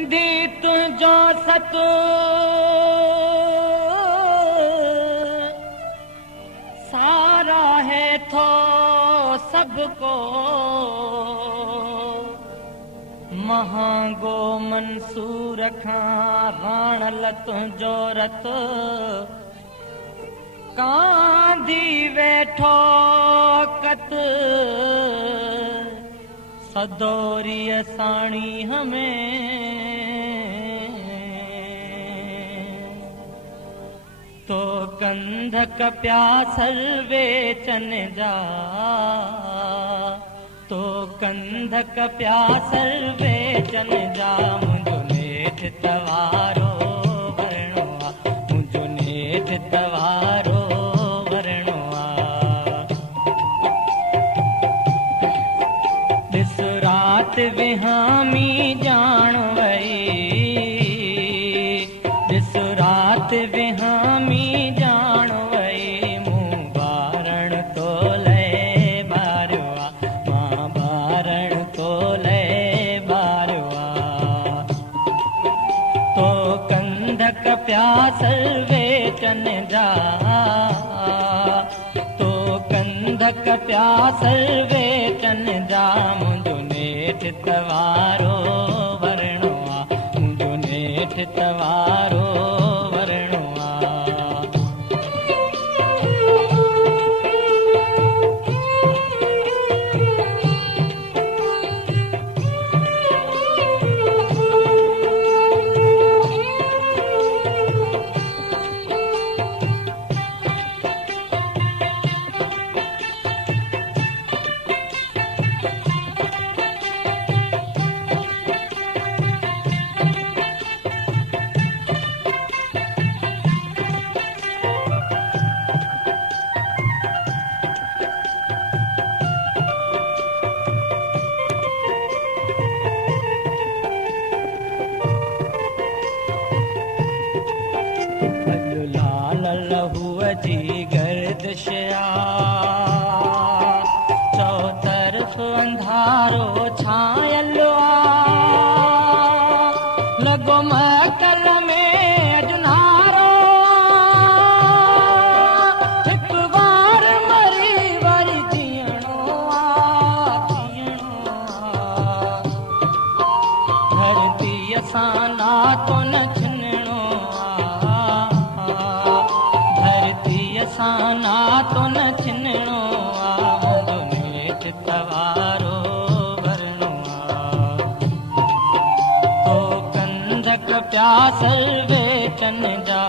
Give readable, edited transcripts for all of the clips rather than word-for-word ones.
सिंधी तुझो सतो सारा है थो सबको महांगो मंसूर खां राणल तुझो रत कांधी वेठो कत सदोरी साणी हमें तो कंधक प्यासल वेचन जा तो कंधक प्यासल वेचन जा मुझो नेठ तवारो वरणो आ मुझो नेठ तवारो वरणो आ दिस रात विहामी जान वई दिस रात विहामी जान वई मुँह बारण तो ले बारवा मां बारण तो ले बारवा तो कंधक प्यासल वेचन जा तो कंधक प्यासल वेचन जा मुझो नेठ तवारो वरणो आ मुझो नेठ तवारो वरणो आ जी गर्दिश चौतरफ अंधारो छायल लगो महकल में अजनारो एक बार मरी वरी जीअणो धरती असां नातो न छिनणो साना तो न छिनणो आ मुझो नेठ तवारो वरणो आ तो कंधक प्यासल वेचन जा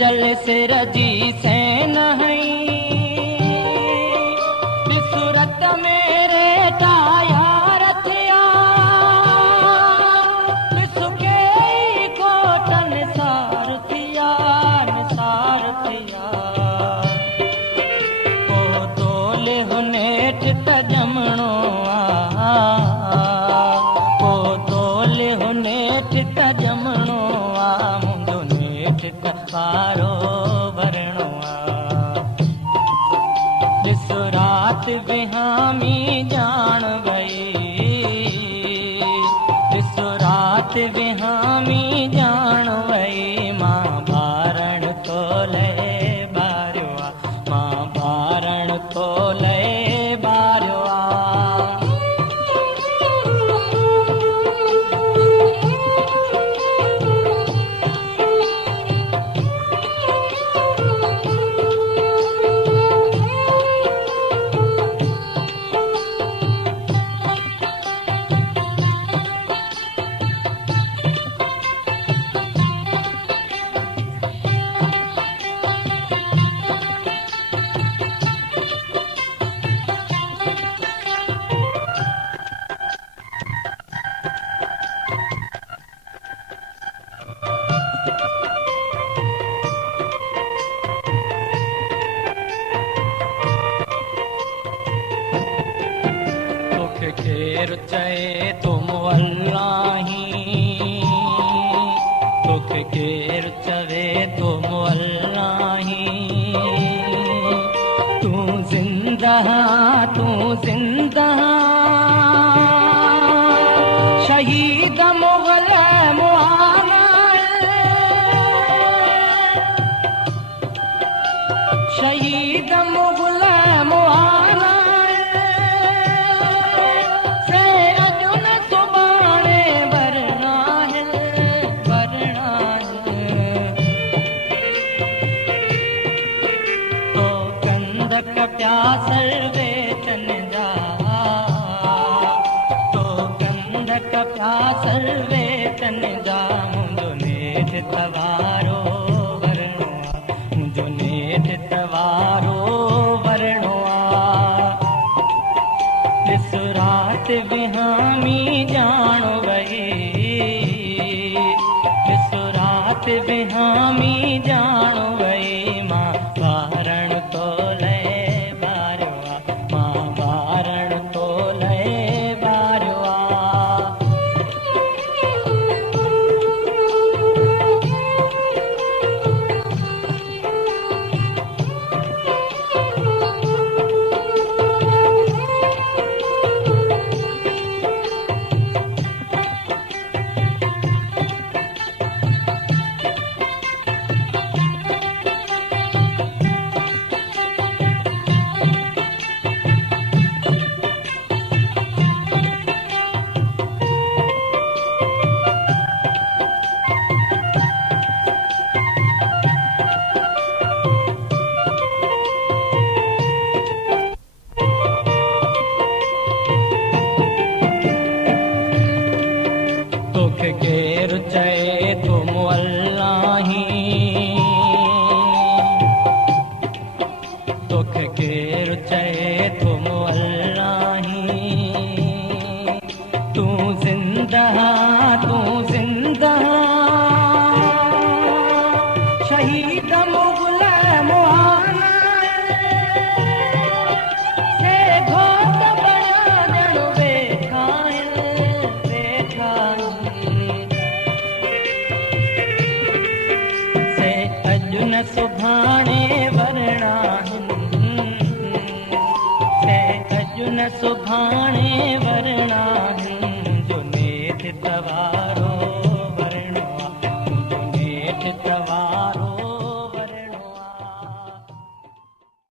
जल सिर जी सैन सूरत मेरे टायर थिया सुके कोटन सार थिया ओ तोले हुनेठ त जमणो आ ओ तोले हुनेठ त जमणो आ मुंहिंजो नेठ तवारो वरणो आ दिस रात विहामी जान वई दिस रात विहामी जान वई मां बारण तो ले बारवा मां बारण तो ले बारवा चए तुम अल्लाही तोखे केर चवे तुम अल्लाही तू जिंदा शहीद मुगल मुआना शहीद मुगल मुआना से अजुन सुबाने वरना है तो कंदक प्यासल वेचन जा तो कंदक प्यासल वेचन जा मुंहिंजो नेठ तवारो वरणो मुंहिंजो नेठ तवारो वरणो ॾिस रात विहामी ॼाण वई ॾिस रात विहामी ॼाण वई मां ॿारण तो लए ॿारियो मां ॿारण तो लए ॿारियो तोखे केर चए तुम अल्लाही तोखे केर चए तुम अल्लाही तू जिंदा शहीद मुगल मुआना से घोट बयान वेठा से अजुन सुभाणे वरणा से अजुन सुभाणे वरणा जो नेठ तवारो